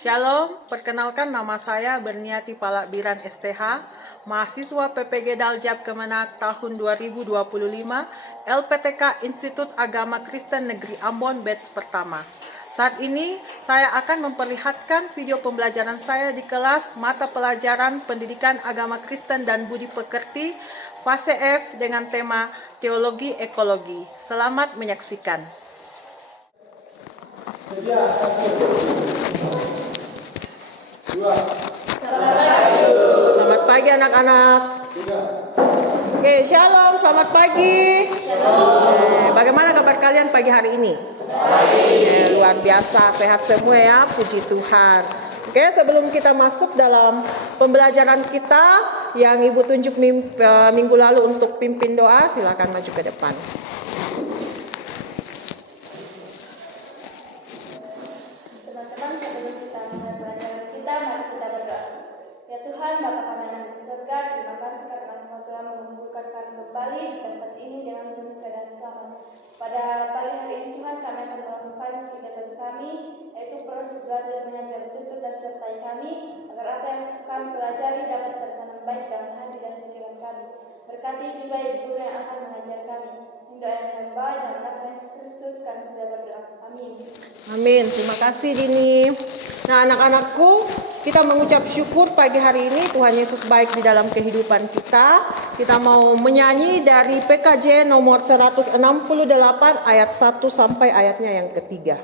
Shalom, perkenalkan nama saya Berniati Palakbiran STH, mahasiswa PPG Daljab Kemenak tahun 2025, LPTK Institut Agama Kristen Negeri Ambon batch pertama. Saat ini saya akan memperlihatkan video pembelajaran saya di kelas mata pelajaran Pendidikan Agama Kristen dan Budi Pekerti fase F dengan tema Teologi Ekologi. Selamat menyaksikan. Selamat pagi anak-anak. Oke, shalom, selamat pagi. Bagaimana kabar kalian pagi hari ini? Luar biasa, sehat semua ya, puji Tuhan. Oke, sebelum kita masuk dalam pembelajaran kita yang Ibu tunjuk minggu lalu untuk pimpin doa, silakan maju ke depan. Teman-teman, sebelum kita mulai pelajaran kita, mari kita berdoa. Ya Tuhan, Bapa kami yang di surga, terima kasih karena Engkau telah mengumpulkan kami kembali di tempat ini dengan penuh keadaan selamat. Pada pagi hari ini Tuhan, kami akan melakukan kegiatan kami, yaitu proses belajar mengajar, tuntut dan sertai kami, agar apa yang kami pelajari dapat tertanam baik dalam hati dan pikiran kami. Berkati juga ibu guru yang akan mengajar kami. Doa yang hamba dan anak Yesus Kristus kami sudah berdoa. Amin. Amin. Terima kasih Dini. Nah, anak-anakku, kita mengucap syukur pagi hari ini Tuhan Yesus baik di dalam kehidupan kita. Kita mau menyanyi dari PKJ nomor 168 ayat 1 sampai ayatnya yang ketiga.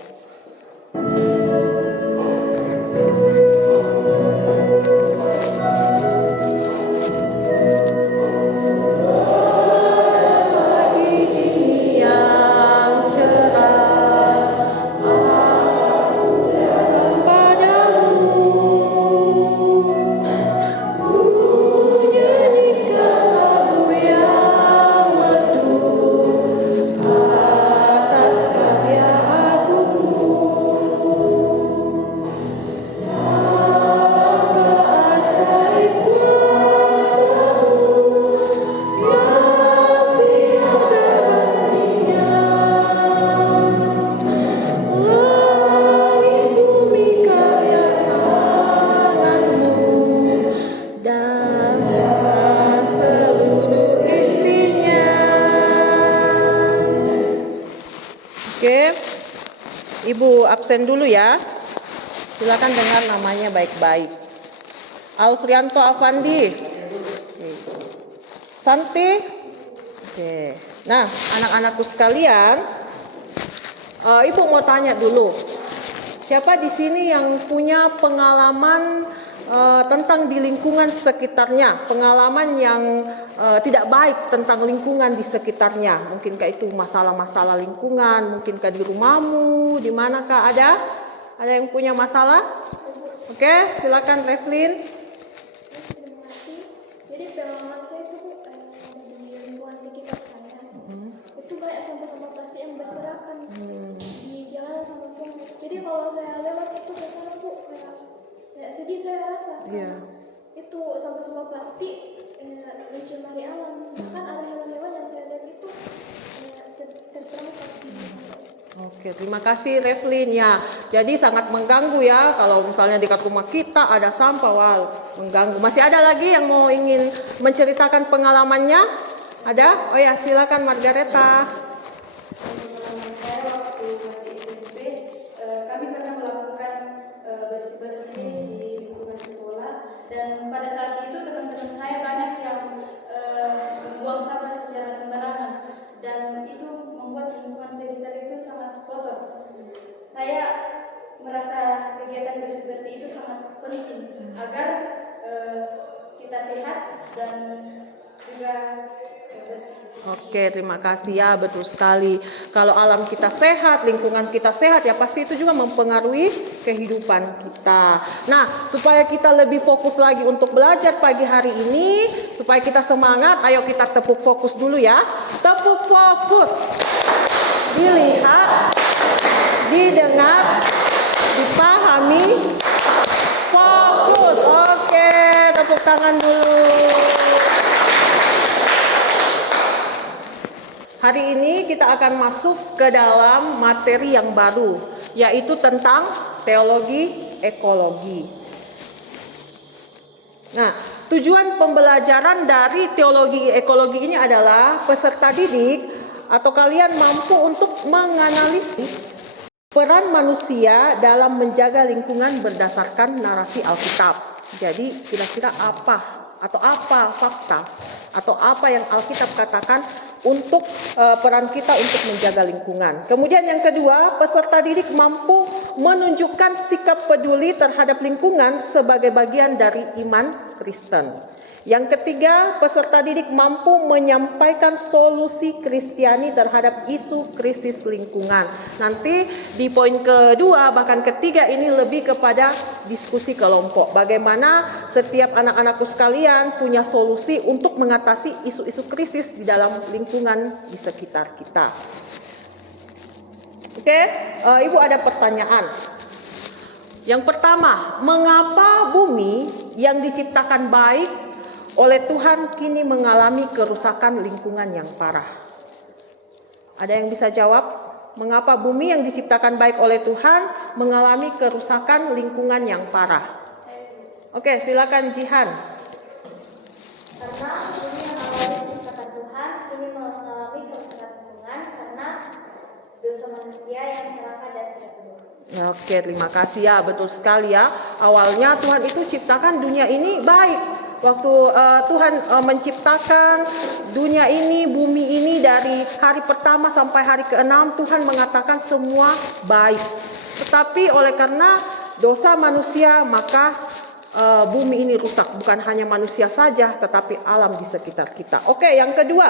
Ibu absen dulu ya. Silakan dengar namanya baik-baik. Alfrianto Avandi. Santi. Oke. Nah, anak-anakku sekalian, Ibu mau tanya dulu. Siapa di sini yang punya pengalaman tentang di lingkungan sekitarnya, pengalaman yang tidak baik tentang lingkungan di sekitarnya? Mungkinkah itu masalah-masalah lingkungan, mungkinkah di rumahmu, di manakah ada? Ada yang punya masalah? Oke, silakan Revlin. Terima kasih. Jadi pengalaman saya itu di lingkungan sekitar saya, itu banyak sampah-sampah plastik yang berserakan di jalan sama sungai. Jadi kalau saya lewat itu ke sana Bu, kayak sedih saya rasa. Itu sampah-sampah plastik mencemari alam. Bahkan ada hewan-hewan yang saya lihat itu terperangkap di Oke, terima kasih Revlin ya. Jadi sangat mengganggu ya kalau misalnya dekat rumah kita ada sampah, mengganggu. Masih ada lagi yang mau ingin menceritakan pengalamannya? Ada? Oh ya, silakan Margareta. Pengalaman saya waktu masih SMP, kami pernah melakukan bersih-bersih di lingkungan sekolah, dan pada saat itu teman-teman saya banyak yang membuang sampah secara sembarangan, dan itu membuat lingkungan sekitar itu sangat kotor. Saya merasa kegiatan bersih-bersih itu sangat penting agar kita sehat dan juga bersih. Oke, terima kasih ya, betul sekali. Kalau alam kita sehat, lingkungan kita sehat, ya pasti itu juga mempengaruhi kehidupan kita. Nah, supaya kita lebih fokus lagi untuk belajar pagi hari ini, supaya kita semangat, ayo kita tepuk fokus dulu ya. Tepuk fokus. Dilihat, didengar, dipahami, fokus. Oke, tepuk tangan dulu. Hari ini kita akan masuk ke dalam materi yang baru, yaitu tentang teologi ekologi. Nah, tujuan pembelajaran dari teologi ekologi ini adalah peserta didik atau kalian mampu untuk menganalisis peran manusia dalam menjaga lingkungan berdasarkan narasi Alkitab. Jadi kira-kira apa fakta atau apa yang Alkitab katakan untuk peran kita untuk menjaga lingkungan. Kemudian yang kedua, peserta didik mampu menunjukkan sikap peduli terhadap lingkungan sebagai bagian dari iman Kristen. Yang ketiga, peserta didik mampu menyampaikan solusi Kristiani terhadap isu krisis lingkungan. Nanti di poin kedua bahkan ketiga ini lebih kepada diskusi kelompok. Bagaimana setiap anak-anakku sekalian punya solusi untuk mengatasi isu-isu krisis di dalam lingkungan di sekitar kita. Oke, Ibu ada pertanyaan. Yang pertama, mengapa bumi yang diciptakan baik oleh Tuhan kini mengalami kerusakan lingkungan yang parah? Ada yang bisa jawab? Mengapa bumi yang diciptakan baik oleh Tuhan mengalami kerusakan lingkungan yang parah? Oke, silakan Jihan. Karena bumi yang awalnya diciptakan Tuhan kini mengalami kerusakan lingkungan karena dosa manusia yang serakah dan tidak peduli. Oke, terima kasih ya, betul sekali ya. Awalnya Tuhan itu ciptakan dunia ini baik. Waktu Tuhan menciptakan dunia ini, bumi ini dari hari pertama sampai hari ke-6 Tuhan mengatakan semua baik. Tetapi oleh karena dosa manusia maka bumi ini rusak. Bukan hanya manusia saja tetapi alam di sekitar kita. Oke, yang kedua.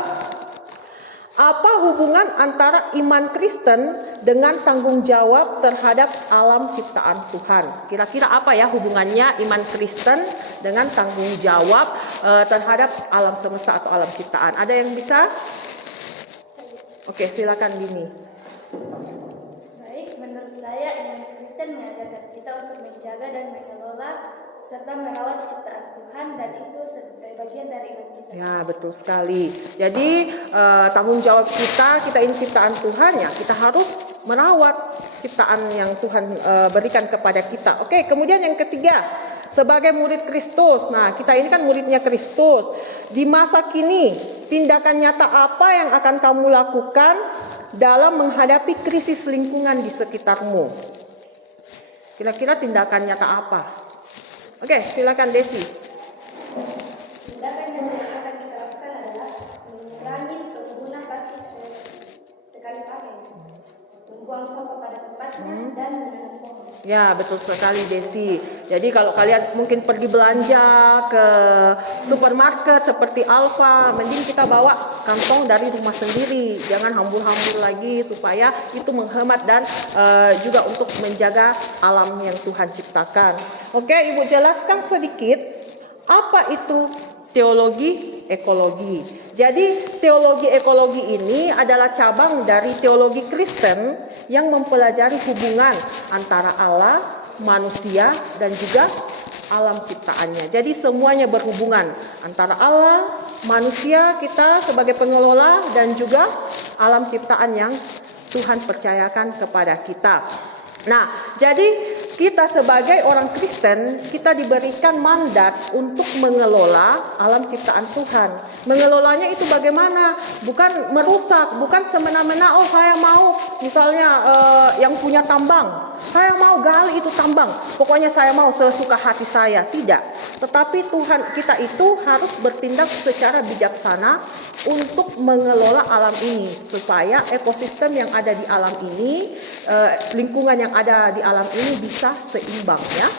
Apa hubungan antara iman Kristen dengan tanggung jawab terhadap alam ciptaan Tuhan? Kira-kira apa ya hubungannya iman Kristen dengan tanggung jawab terhadap alam semesta atau alam ciptaan? Ada yang bisa? Oke, silakan Dini. Baik, menurut saya iman Kristen mengajarkan kita untuk menjaga dan mengelola serta merawat ciptaan Tuhan, dan itu sebagai bagian dari iman kita. Ya, betul sekali. Jadi tanggung jawab kita ini ciptaan Tuhan ya, kita harus merawat ciptaan yang Tuhan berikan kepada kita. Oke, kemudian yang ketiga, sebagai murid Kristus. Nah, kita ini kan muridnya Kristus. Di masa kini, tindakan nyata apa yang akan kamu lakukan dalam menghadapi krisis lingkungan di sekitarmu? Kira-kira tindakan nyata apa? Oke, silakan Desi. Tindakan yang akan kita lakukan adalah mengurangi penggunaan plastik sekali pakai, membuang sampah pada tempatnya, dan menanam pohon. Ya, betul sekali Desi. Jadi kalau kalian mungkin pergi belanja ke supermarket seperti Alfa, mending kita bawa kantong dari rumah sendiri. Jangan hambur-hambur lagi supaya itu menghemat dan juga untuk menjaga alam yang Tuhan ciptakan. Oke, Ibu jelaskan sedikit apa itu teologi ekologi. Jadi teologi ekologi ini adalah cabang dari teologi Kristen yang mempelajari hubungan antara Allah, manusia, dan juga alam ciptaannya. Jadi semuanya berhubungan antara Allah, manusia, kita sebagai pengelola, dan juga alam ciptaan yang Tuhan percayakan kepada kita. Nah, jadi kita sebagai orang Kristen, kita diberikan mandat untuk mengelola alam ciptaan Tuhan. Mengelolanya itu bagaimana? Bukan merusak, bukan semena-mena, oh saya mau misalnya yang punya tambang, saya mau gali itu tambang, pokoknya saya mau sesuka hati saya. Tidak. Tetapi Tuhan kita itu harus bertindak secara bijaksana untuk mengelola alam ini, supaya ekosistem yang ada di alam ini, lingkungan yang ada di alam ini bisa seimbang ya.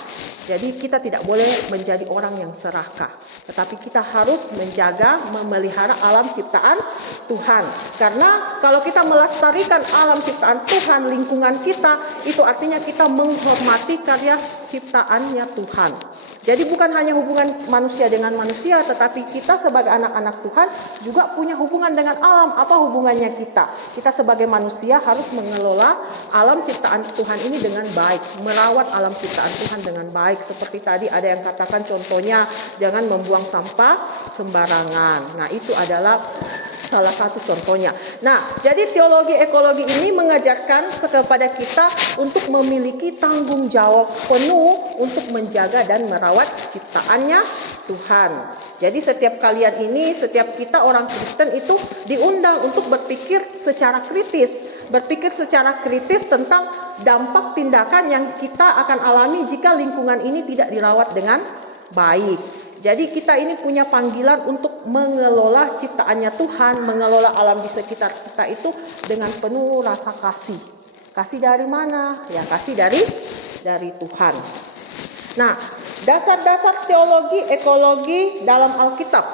Jadi kita tidak boleh menjadi orang yang serakah, tetapi kita harus menjaga, memelihara alam ciptaan Tuhan. Karena kalau kita melestarikan alam ciptaan Tuhan, lingkungan kita, itu artinya kita menghormati karya ciptaannya Tuhan. Jadi bukan hanya hubungan manusia dengan manusia, tetapi kita sebagai anak-anak Tuhan juga punya hubungan dengan alam. Apa hubungannya kita? Kita sebagai manusia harus mengelola alam ciptaan Tuhan ini dengan baik, merawat alam ciptaan Tuhan dengan baik. Seperti tadi ada yang katakan contohnya, jangan membuang sampah sembarangan. Nah, itu adalah salah satu contohnya. Nah, jadi teologi ekologi ini mengajarkan kepada kita untuk memiliki tanggung jawab penuh untuk menjaga dan merawat ciptaannya Tuhan. Jadi setiap kalian ini, setiap kita orang Kristen itu diundang untuk berpikir secara kritis tentang dampak tindakan yang kita akan alami jika lingkungan ini tidak dirawat dengan baik. Jadi kita ini punya panggilan untuk mengelola ciptaannya Tuhan, mengelola alam di sekitar kita itu dengan penuh rasa kasih. Kasih dari mana? Ya, kasih dari Tuhan. Nah, dasar-dasar teologi ekologi dalam Alkitab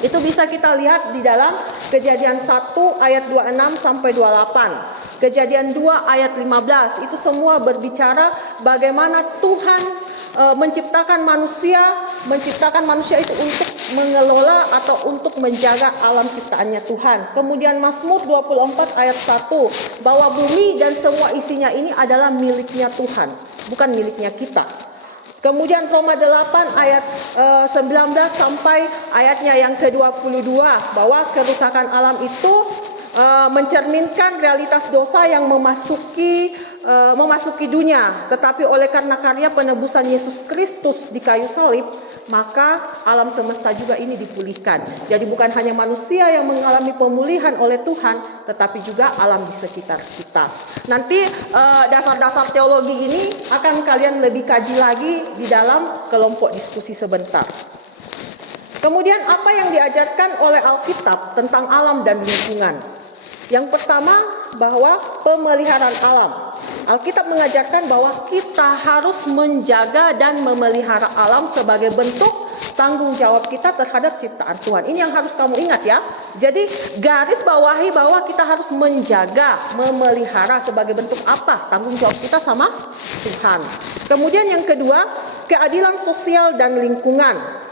itu bisa kita lihat di dalam Kejadian 1 ayat 26 sampai 28. Kejadian 2 ayat 15 itu semua berbicara bagaimana Tuhan menciptakan manusia itu untuk mengelola atau untuk menjaga alam ciptaannya Tuhan. Kemudian Mazmur 24 ayat 1 bahwa bumi dan semua isinya ini adalah miliknya Tuhan, bukan miliknya kita. Kemudian Roma 8 ayat 19 sampai ayatnya yang ke-22 bahwa kerusakan alam itu mencerminkan realitas dosa yang memasuki dunia, tetapi oleh karena karya penebusan Yesus Kristus di kayu salib, maka alam semesta juga ini dipulihkan. Jadi bukan hanya manusia yang mengalami pemulihan oleh Tuhan, tetapi juga alam di sekitar kita. Nanti dasar-dasar teologi ini akan kalian lebih kaji lagi di dalam kelompok diskusi sebentar. Kemudian apa yang diajarkan oleh Alkitab tentang alam dan lingkungan? Yang pertama bahwa pemeliharaan alam. Alkitab mengajarkan bahwa kita harus menjaga dan memelihara alam sebagai bentuk tanggung jawab kita terhadap ciptaan Tuhan. Ini yang harus kamu ingat ya. Jadi garis bawahi bahwa kita harus menjaga, memelihara sebagai bentuk apa? Tanggung jawab kita sama Tuhan. Kemudian yang kedua, keadilan sosial dan lingkungan.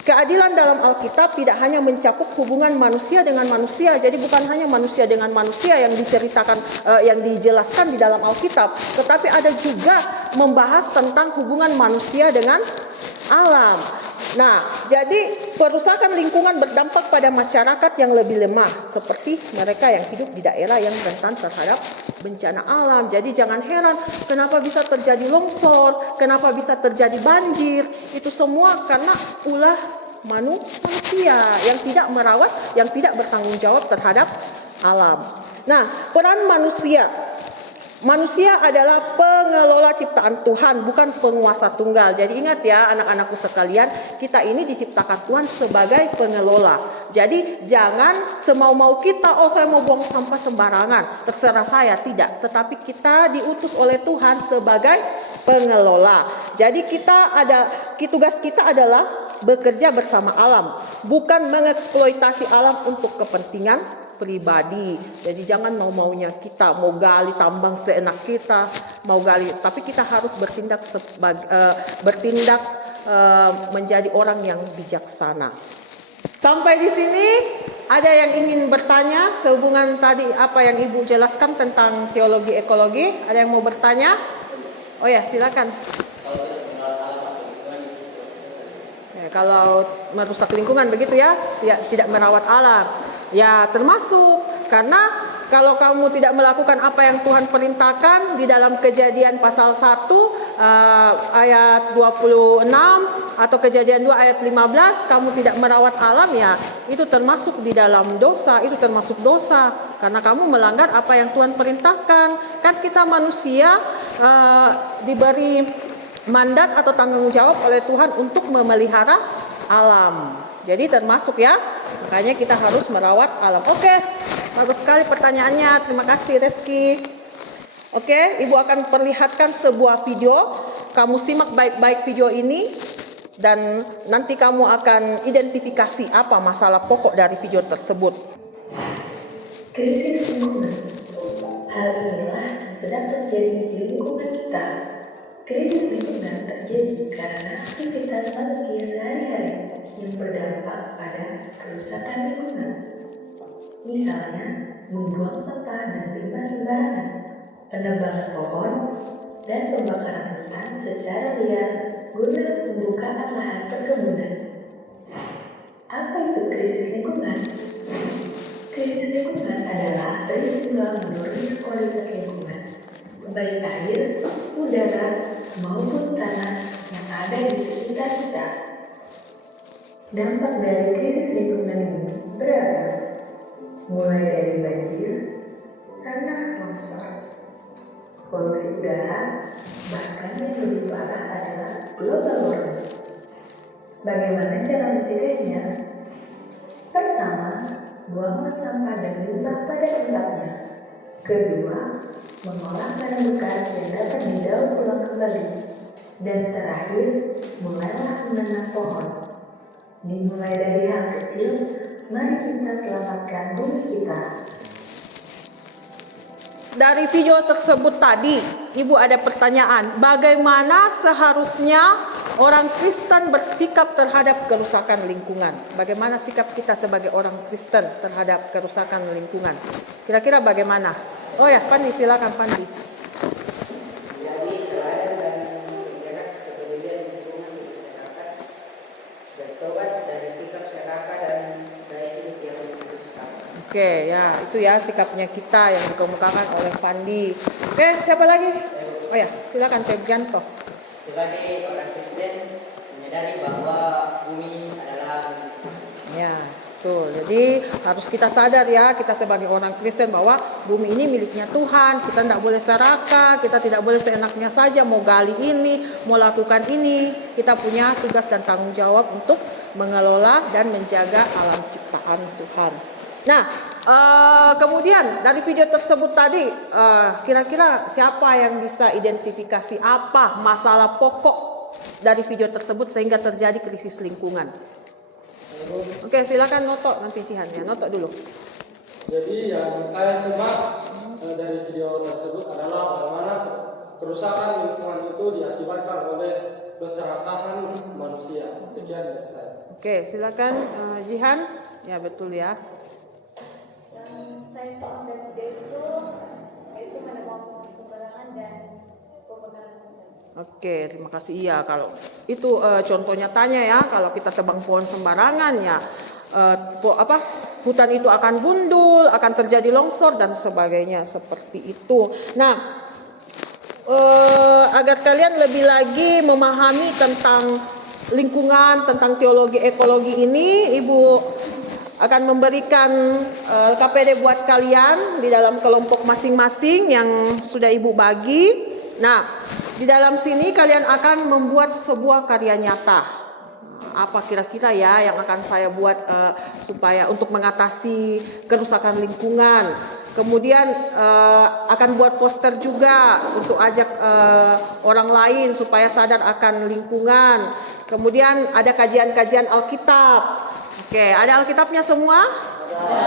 Keadilan dalam Alkitab tidak hanya mencakup hubungan manusia dengan manusia. Jadi bukan hanya manusia dengan manusia yang diceritakan, yang dijelaskan di dalam Alkitab, tetapi ada juga membahas tentang hubungan manusia dengan alam. Nah, jadi perusakan lingkungan berdampak pada masyarakat yang lebih lemah, seperti mereka yang hidup di daerah yang rentan terhadap bencana alam. Jadi jangan heran kenapa bisa terjadi longsor, kenapa bisa terjadi banjir. Itu semua karena ulah manusia yang tidak merawat, yang tidak bertanggung jawab terhadap alam. Nah, peran manusia. Manusia adalah pengelola ciptaan Tuhan, bukan penguasa tunggal. Jadi ingat ya anak-anakku sekalian, kita ini diciptakan Tuhan sebagai pengelola. Jadi jangan semau-mau kita, saya mau buang sampah sembarangan, terserah saya, tidak. Tetapi kita diutus oleh Tuhan sebagai pengelola. Jadi tugas kita adalah bekerja bersama alam, bukan mengeksploitasi alam untuk kepentingan pribadi. Jadi jangan mau-maunya kita, mau gali tambang seenak kita, mau gali, tapi kita harus bertindak menjadi orang yang bijaksana. Sampai di sini ada yang ingin bertanya sehubungan tadi apa yang Ibu jelaskan tentang teologi ekologi? Ada yang mau bertanya? Oh ya, silakan. Kalau merusak lingkungan begitu ya, tidak merawat alam. Ya termasuk, karena kalau kamu tidak melakukan apa yang Tuhan perintahkan di dalam Kejadian pasal 1 ayat 26 atau Kejadian 2 ayat 15, kamu tidak merawat alam, ya itu termasuk di dalam dosa, itu termasuk dosa karena kamu melanggar apa yang Tuhan perintahkan. Kan kita manusia diberi mandat atau tanggung jawab oleh Tuhan untuk memelihara alam. Jadi termasuk ya, makanya kita harus merawat alam. Oke, bagus sekali pertanyaannya. Terima kasih Reski. Oke, Ibu akan perlihatkan sebuah video. Kamu simak baik-baik video ini dan nanti kamu akan identifikasi apa masalah pokok dari video tersebut. Krisis lingkungan. Hal inilah sedang terjadi di lingkungan kita. Krisis lingkungan terjadi karena aktivitas manusia sehari-hari yang berdampak pada kerusakan lingkungan. Misalnya, membuang sampah dan limbah sembarangan, penebangan pohon, dan pembakaran hutan secara liar guna pembukaan lahan perkebunan. Apa itu krisis lingkungan? Krisis lingkungan adalah peristiwa menurunnya kualitas lingkungan, baik air, udara, maupun tanah yang ada di sekitar kita. Dampak dari krisis lingkungan ini beragam, mulai dari banjir, tanah longsor, polusi udara, bahkan yang lebih parah adalah global warming. Bagaimana cara mencegahnya? Pertama, buanglah sampah dan limbah pada tempatnya. Kedua, mengolah barang bekas yang dapat didaur ulang kembali. Dan terakhir, mulailah menanam pohon. Dimulai dari hal kecil, mari kita selamatkan bumi kita. Dari video tersebut tadi, Ibu ada pertanyaan, bagaimana seharusnya orang Kristen bersikap terhadap kerusakan lingkungan? Bagaimana sikap kita sebagai orang Kristen terhadap kerusakan lingkungan? Kira-kira bagaimana? Oh ya, Pandi, silakan Pandi. Jadi teladan dan bergerak kepedulian lingkungan di masyarakat, bertobat dari sikap serakah dan gaya hidup yang merusak. Oke, ya itu ya sikapnya kita yang dikemukakan oleh Pandi. Oke, siapa lagi? Oh ya, silakan Febrianto. Sebagai orang Kristen menyadari bahwa bumi adalah Ya, betul. Jadi harus kita sadar ya, kita sebagai orang Kristen bahwa bumi ini miliknya Tuhan. Kita tidak boleh serakah, kita tidak boleh seenaknya saja mau gali ini, mau lakukan ini. Kita punya tugas dan tanggung jawab untuk mengelola dan menjaga alam ciptaan Tuhan. Nah, kemudian dari video tersebut tadi, kira-kira siapa yang bisa identifikasi apa masalah pokok dari video tersebut sehingga terjadi krisis lingkungan? Oke, silakan Noto nanti Jihan ya. Noto dulu. Jadi yang saya simak dari video tersebut adalah bagaimana kerusakan lingkungan itu diakibatkan oleh keserakahan manusia. Sekian dari saya. Oke, silakan Jihan. Ya betul ya. Yang saya simak dari video itu menemukan pohon sembarangan dan pembakaran hutan. Oke, terima kasih. Iya, kalau itu contoh nyatanya ya, kalau kita tebang pohon sembarangan ya, hutan itu akan gundul, akan terjadi longsor dan sebagainya seperti itu. Nah, agar kalian lebih lagi memahami tentang lingkungan, tentang teologi ekologi ini, Ibu akan memberikan KPD buat kalian di dalam kelompok masing-masing yang sudah Ibu bagi. Nah, di dalam sini kalian akan membuat sebuah karya nyata. Apa kira-kira ya yang akan saya buat supaya untuk mengatasi kerusakan lingkungan. Kemudian akan buat poster juga untuk ajak orang lain supaya sadar akan lingkungan. Kemudian ada kajian-kajian Alkitab. Oke, ada Alkitabnya semua?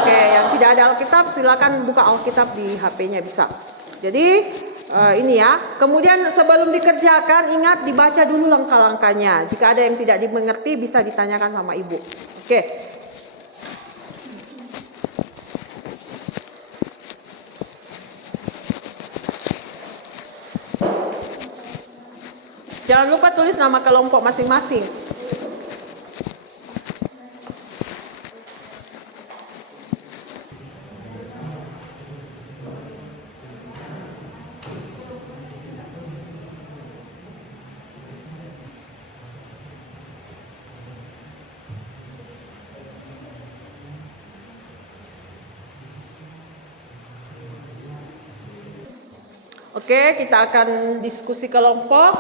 Oke, yang tidak ada Alkitab silakan buka Alkitab di HP-nya bisa. Jadi ini ya. Kemudian sebelum dikerjakan ingat dibaca dulu langkah-langkahnya. Jika ada yang tidak dimengerti bisa ditanyakan sama Ibu. Oke. Jangan lupa tulis nama kelompok masing-masing. Oke, kita akan diskusi kelompok.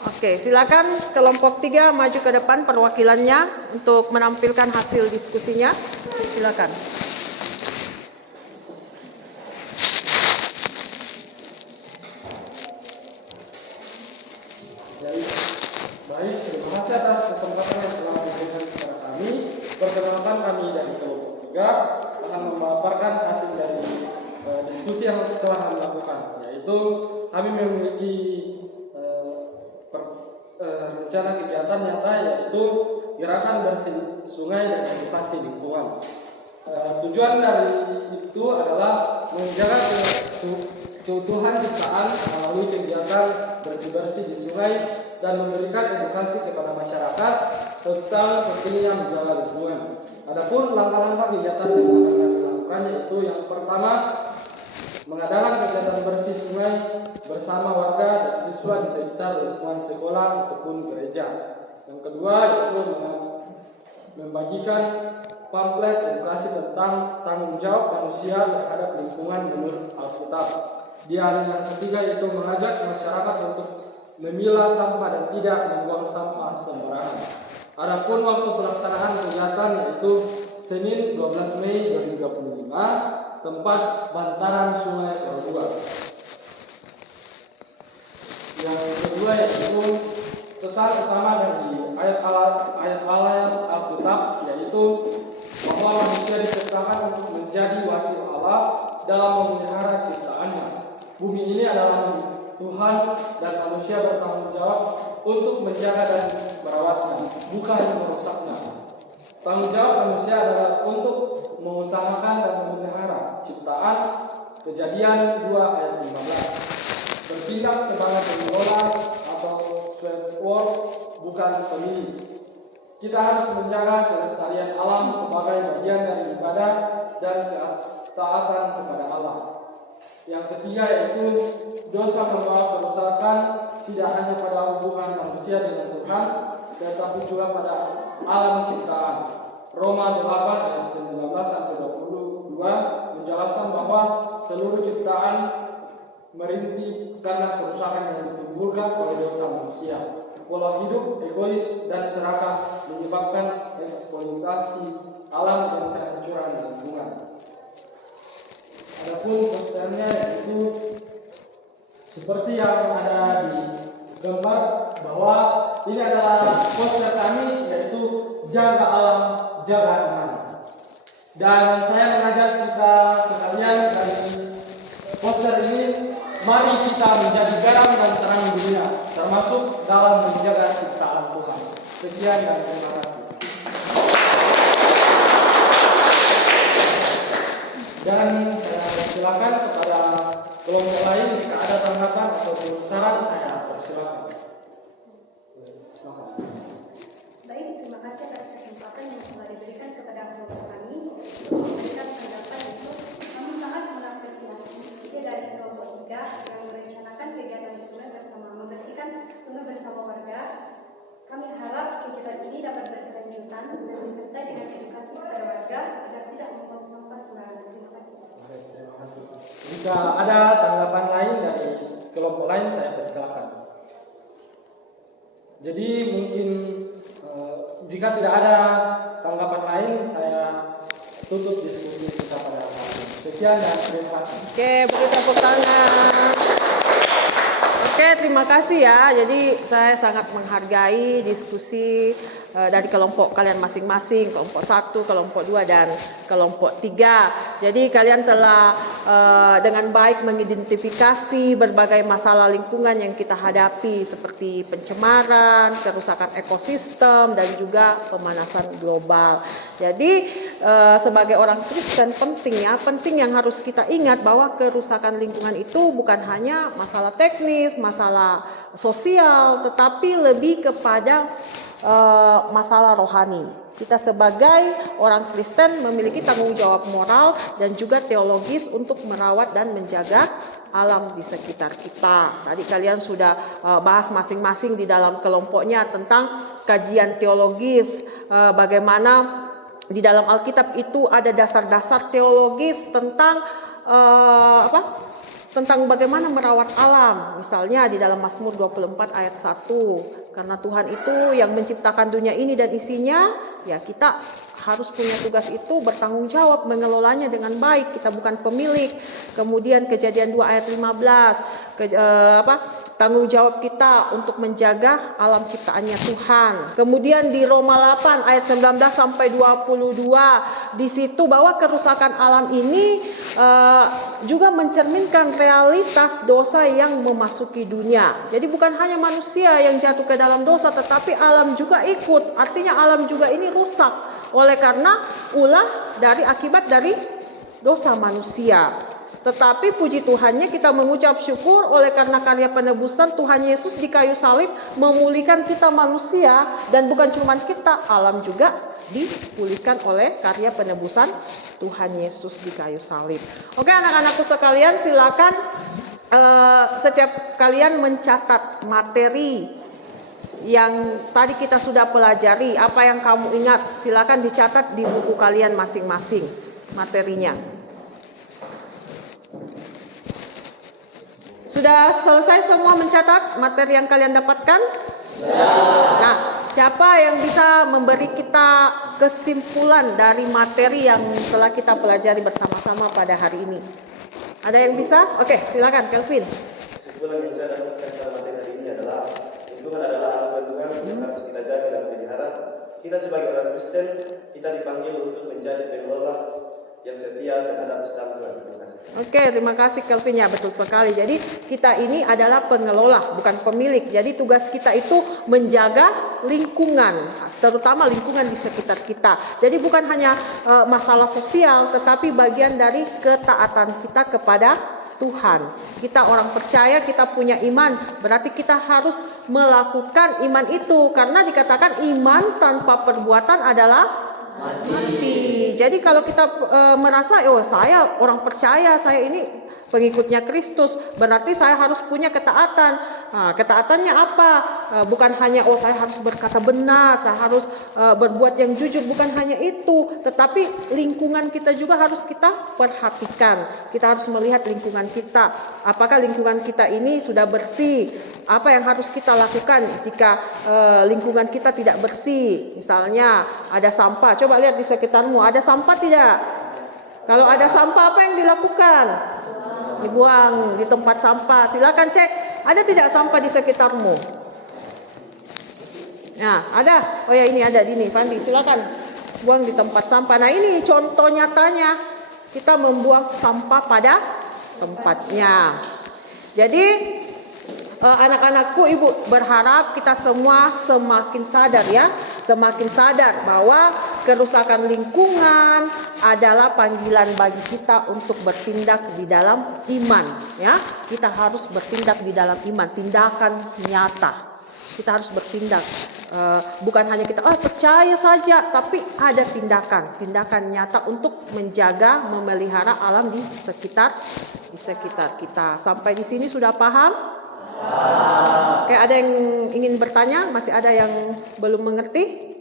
Oke, silakan kelompok 3 maju ke depan perwakilannya untuk menampilkan hasil diskusinya. Silakan. Baik, terima kasih atas kesempatan yang telah diberikan kepada kami. Perkenalkan kami dari kelompok 3 akan memaparkan hasil dari diskusi yang telah kami lakukan, yaitu kami memiliki rencana kegiatan nyata yaitu gerakan bersih sungai dan edukasi lingkungan. Tujuan dari itu adalah menjaga keutuhan ciptaan melalui kegiatan bersih-bersih di sungai dan memberikan edukasi kepada masyarakat tentang pentingnya menjaga lingkungan. Adapun langkah-langkah kegiatan yang akan kami lakukan lakukan, yaitu yang pertama mengadakan kegiatan bersih sungai bersama warga dan siswa di sekitar lingkungan sekolah ataupun gereja. Yang kedua yaitu membagikan pamflet edukasi tentang tanggung jawab manusia terhadap lingkungan menurut Alkitab. Dan yang ketiga yaitu mengajak masyarakat untuk memilah sampah dan tidak membuang sampah sembarangan. Adapun waktu pelaksanaan kegiatan yaitu Senin 12 Mei 2025, tempat bantaran Sungai Ordua. Yang kedua yaitu pesan utama dari ayat Alkitab, yaitu bahwa manusia diciptakan untuk menjadi wakil Allah dalam memelihara ciptaannya. Bumi ini adalah milik Tuhan dan manusia bertanggung jawab untuk menjaga dan merawatnya, bukan merusaknya. Tanggung jawab manusia adalah untuk mengusahakan dan memelihara ciptaan. Kejadian 2 ayat 15. Bertindak sebagai pengelola atau steward, bukan pemilik. Kita harus menjaga kelestarian alam sebagai bagian dari ibadah dan ketaatan kepada Allah. Yang ketiga yaitu dosa membawa kerusakan tidak hanya pada hubungan manusia dengan Tuhan, tetapi juga pada alam ciptaan. Roma 8 ayat 19-22 menjelaskan bahwa seluruh ciptaan merintih karena kerusakan yang ditimbulkan oleh dosa manusia. Pola hidup egois dan serakah menyebabkan eksploitasi alam dan kehancuran lingkungan. Adapun posternya yaitu seperti yang ada di gambar, bahwa ini adalah poster kami, yaitu jaga alam, jaga iman. Dan saya mengajak kita sekalian dari poster ini, mari kita menjadi garam dan terang dunia, termasuk dalam menjaga ciptaan Tuhan. Sekian dan terima kasih. Dan saya silakan kepada kelompok lain jika ada tanggapan atau saran, saya persilakan. Baik, terima kasih atas kesempatan yang telah diberikan kepada kelompok kami untuk memberikan tanggapan itu. Kami sangat mengapresiasi ide dari kelompok 3 yang merencanakan kegiatan sungai bersama membersihkan sungai bersama warga. Kami harap kegiatan ini dapat berkelanjutan dan disertai dengan edukasi kepada warga agar tidak membuang sampah sembarangan. Terima kasih. Jika ada tanggapan lain dari kelompok lain, saya persilakan. Jadi mungkin jika tidak ada tanggapan lain, saya tutup diskusi kita pada hari ini. Sekian dan terima kasih. Oke, beri tepuk tangan. Oke, terima kasih ya. Jadi saya sangat menghargai diskusi dari kelompok kalian masing-masing, kelompok 1, kelompok 2, dan kelompok 3. Jadi kalian telah dengan baik mengidentifikasi berbagai masalah lingkungan yang kita hadapi seperti pencemaran, kerusakan ekosistem, dan juga pemanasan global. Jadi sebagai orang Kristen penting yang harus kita ingat bahwa kerusakan lingkungan itu bukan hanya masalah teknis, masalah sosial, tetapi lebih kepada masalah rohani. Kita sebagai orang Kristen memiliki tanggung jawab moral dan juga teologis untuk merawat dan menjaga alam di sekitar kita. Tadi kalian sudah bahas masing-masing di dalam kelompoknya tentang kajian teologis, bagaimana di dalam Alkitab itu ada dasar-dasar teologis tentang tentang bagaimana merawat alam. Misalnya di dalam Mazmur 24 ayat 1. Karena Tuhan itu yang menciptakan dunia ini dan isinya, ya kita harus punya tugas itu, bertanggung jawab mengelolanya dengan baik. Kita bukan pemilik. Kemudian Kejadian 2 ayat 15, tanggung jawab kita untuk menjaga alam ciptaannya Tuhan. Kemudian di Roma 8 ayat 19 sampai 22, di situ bahwa kerusakan alam ini juga mencerminkan realitas dosa yang memasuki dunia. Jadi bukan hanya manusia yang jatuh ke dalam dosa, tetapi alam juga ikut. Artinya alam juga ini rusak oleh karena ulah dari akibat dari dosa manusia. Tetapi puji Tuhannya kita mengucap syukur oleh karena karya penebusan Tuhan Yesus di kayu salib memulihkan kita manusia, dan bukan cuma kita, alam juga dipulihkan oleh karya penebusan Tuhan Yesus di kayu salib. Oke, anak-anakku sekalian, silakan setiap kalian mencatat materi yang tadi kita sudah pelajari. Apa yang kamu ingat, silakan dicatat di buku kalian masing-masing materinya. Sudah selesai semua mencatat materi yang kalian dapatkan? Nah, siapa yang bisa memberi kita kesimpulan dari materi yang telah kita pelajari bersama-sama pada hari ini? Ada yang bisa? Oke, silakan Kelvin. Kesimpulan yang saya dapatkan pada materi hari ini adalah lingkungan adalah anugerah Tuhan yang harus kita jaga dan pelihara. Kita sebagai orang Kristen, kita dipanggil untuk menjadi pengelola yang setia terhadap ciptaan Tuhan. Terima kasih. Oke, terima kasih Kelvin, ya betul sekali. Jadi kita ini adalah pengelola, bukan pemilik. Jadi tugas kita itu menjaga lingkungan, terutama lingkungan di sekitar kita. Jadi bukan hanya masalah sosial, tetapi bagian dari ketaatan kita kepada Tuhan. Kita orang percaya, kita punya iman, berarti kita harus melakukan iman itu, karena dikatakan iman tanpa perbuatan adalah mati. Jadi kalau kita merasa, oh saya orang percaya, saya ini pengikutnya Kristus, berarti saya harus punya ketaatan. Nah, ketaatannya apa? Bukan hanya saya harus berkata benar, saya harus berbuat yang jujur, bukan hanya itu, tetapi lingkungan kita juga harus kita perhatikan. Kita harus melihat lingkungan kita. Apakah lingkungan kita ini sudah bersih? Apa yang harus kita lakukan jika lingkungan kita tidak bersih? Misalnya ada sampah, coba lihat di sekitarmu, ada sampah tidak? Kalau ada sampah, apa yang dilakukan? Dibuang di tempat sampah. Silakan cek, ada tidak sampah di sekitarmu? Ya, ada. Oh ya, ini ada di sini, Fandi. Silakan buang di tempat sampah. Nah, ini contoh nyatanya kita membuang sampah pada tempatnya. Jadi anak-anakku, ibu berharap kita semua semakin sadar, ya, semakin sadar bahwa kerusakan lingkungan adalah panggilan bagi kita untuk bertindak di dalam iman, ya. Kita harus bertindak di dalam iman, tindakan nyata. Kita harus bertindak, bukan hanya kita percaya saja, tapi ada tindakan nyata untuk menjaga, memelihara alam di sekitar kita. Sampai di sini sudah paham? Oke, ada yang ingin bertanya? Masih ada yang belum mengerti?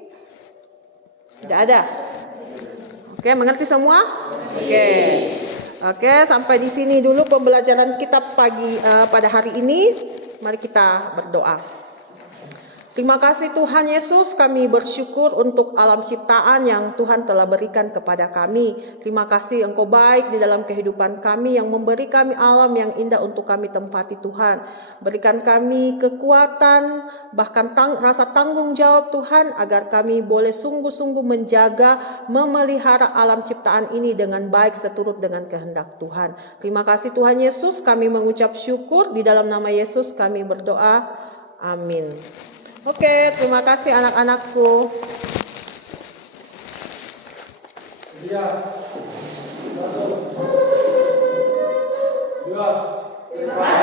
Tidak ada? Oke, mengerti semua? Oke, sampai di sini dulu pembelajaran kita pada hari ini. Mari kita berdoa. Terima kasih Tuhan Yesus, kami bersyukur untuk alam ciptaan yang Tuhan telah berikan kepada kami. Terima kasih Engkau baik di dalam kehidupan kami, yang memberi kami alam yang indah untuk kami tempati Tuhan. Berikan kami kekuatan, bahkan rasa tanggung jawab Tuhan, agar kami boleh sungguh-sungguh menjaga, memelihara alam ciptaan ini dengan baik seturut dengan kehendak Tuhan. Terima kasih Tuhan Yesus, kami mengucap syukur, di dalam nama Yesus kami berdoa. Amin. Oke, terima kasih anak-anakku. Iya. 1, 2. Terima kasih.